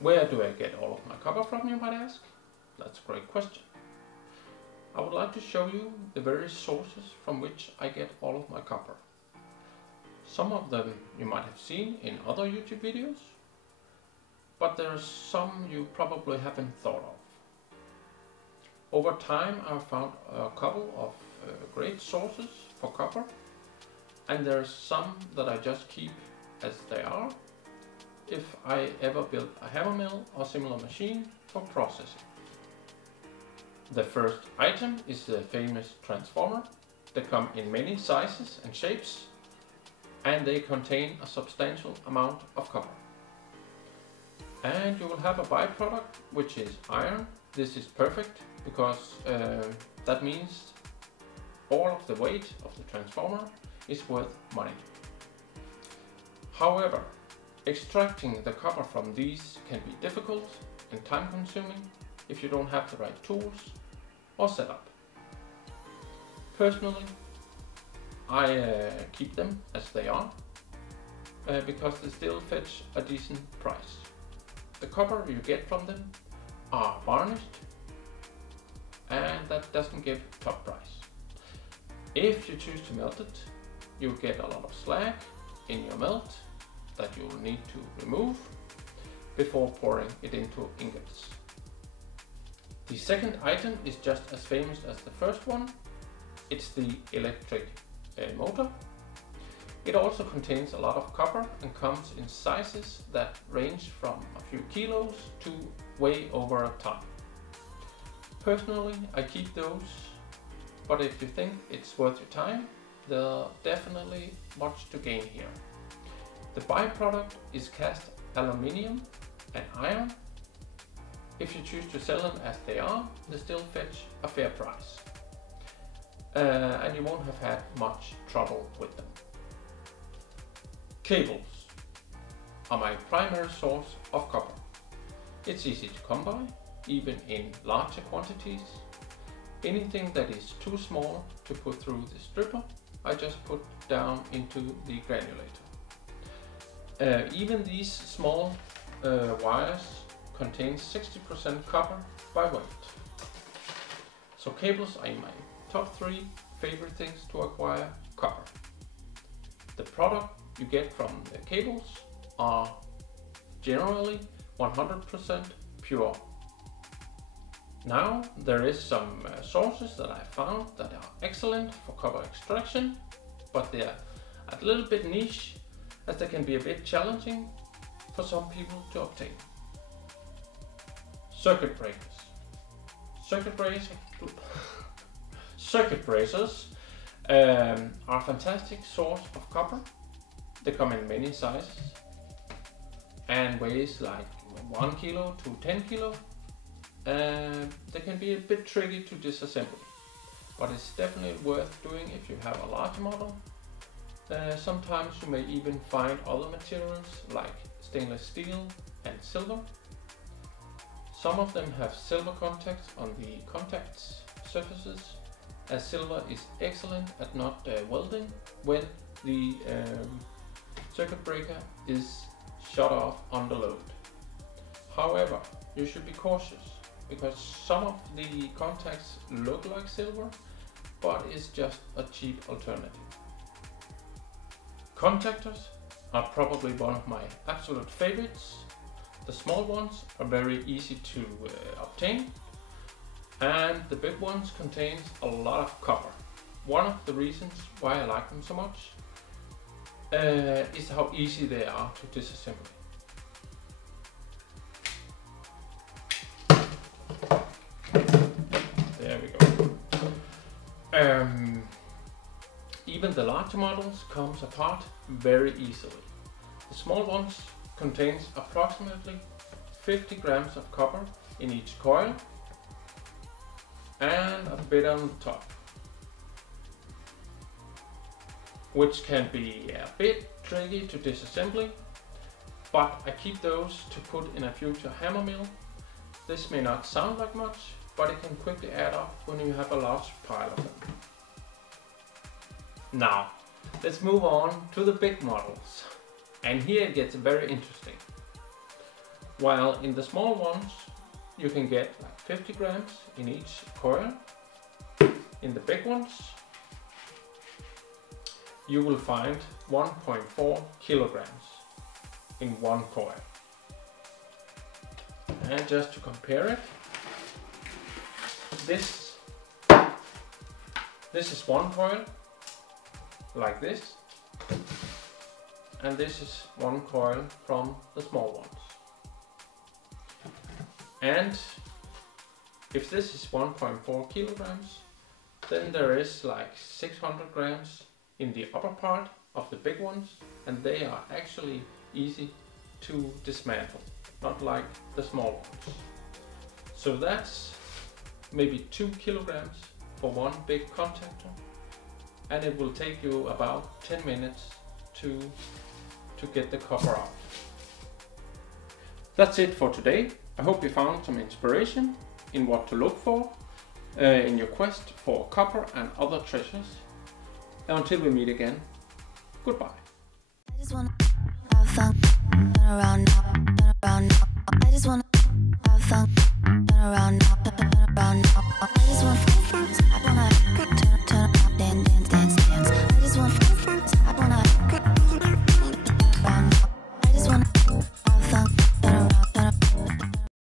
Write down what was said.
Where do I get all of my copper from, you might ask? That's a great question. I would like to show you the various sources from which I get all of my copper. Some of them you might have seen in other YouTube videos, but there are some you probably haven't thought of. Over time I've found a couple of great sources for copper, and there are some that I just keep as they are if I ever build a hammer mill or similar machine for processing. The first item is the famous transformer. They come in many sizes and shapes, and they contain a substantial amount of copper. And you will have a byproduct, which is iron. This is perfect because that means all of the weight of the transformer is worth money. However, extracting the copper from these can be difficult and time consuming if you don't have the right tools or setup. Personally, I keep them as they are because they still fetch a decent price. The copper you get from them are varnished, and that doesn't give top price. If you choose to melt it, you'll get a lot of slag in your melt that you will need to remove before pouring it into ingots. The second item is just as famous as the first one. It's the electric motor. It also contains a lot of copper and comes in sizes that range from a few kilos to way over a ton. Personally, I keep those, but if you think it's worth your time, there's definitely much to gain here. The byproduct is cast aluminium and iron. If you choose to sell them as they are, they still fetch a fair price. And you won't have had much trouble with them. Cables are my primary source of copper. It's easy to come by, even in larger quantities. Anything that is too small to put through the stripper, I just put down into the granulator. Even these small wires contain 60% copper by weight. So cables are in my top 3 favorite things to acquire copper. The product you get from the cables are generally 100% pure. Now there is some sources that I found that are excellent for copper extraction, but they are a little bit niche as they can be a bit challenging for some people to obtain. Circuit breakers. Circuit breakers are a fantastic source of copper. They come in many sizes and weighs like 1 kilo to 10 kilo. They can be a bit tricky to disassemble, but it's definitely worth doing if you have a large model. Sometimes you may even find other materials like stainless steel and silver. Some of them have silver contacts on the contacts surfaces, as silver is excellent at not welding when the circuit breaker is shut off under load. However, you should be cautious because some of the contacts look like silver, but is just a cheap alternative. Contactors are probably one of my absolute favorites. The small ones are very easy to obtain, and the big ones contains a lot of copper. One of the reasons why I like them so much is how easy they are to disassemble. There we go. Even the larger models comes apart very easily. The small ones contains approximately 50 grams of copper in each coil and a bit on the top, which can be a bit tricky to disassembly, but I keep those to put in a future hammer mill. This may not sound like much, but it can quickly add up when you have a large pile of them. Now, let's move on to the big models. And here it gets very interesting. while in the small ones you can get like 50 grams in each coil. In the big ones you will find 1.4 kilograms in one coil. And just to compare it, this is one coil like this, and this is one coil from the small ones. And if this is 1.4 kilograms, then there is like 600 grams in the upper part of the big ones, and they are actually easy to dismantle, not like the small ones. So that's maybe 2 kilograms for one big contactor, and it will take you about 10 minutes to get the copper out. That's it for today. I hope you found some inspiration in what to look for in your quest for copper and other treasures. Until we meet again, goodbye. I just wanna have fun, turn around now, turn around now. I just wanna have fun, turn around now.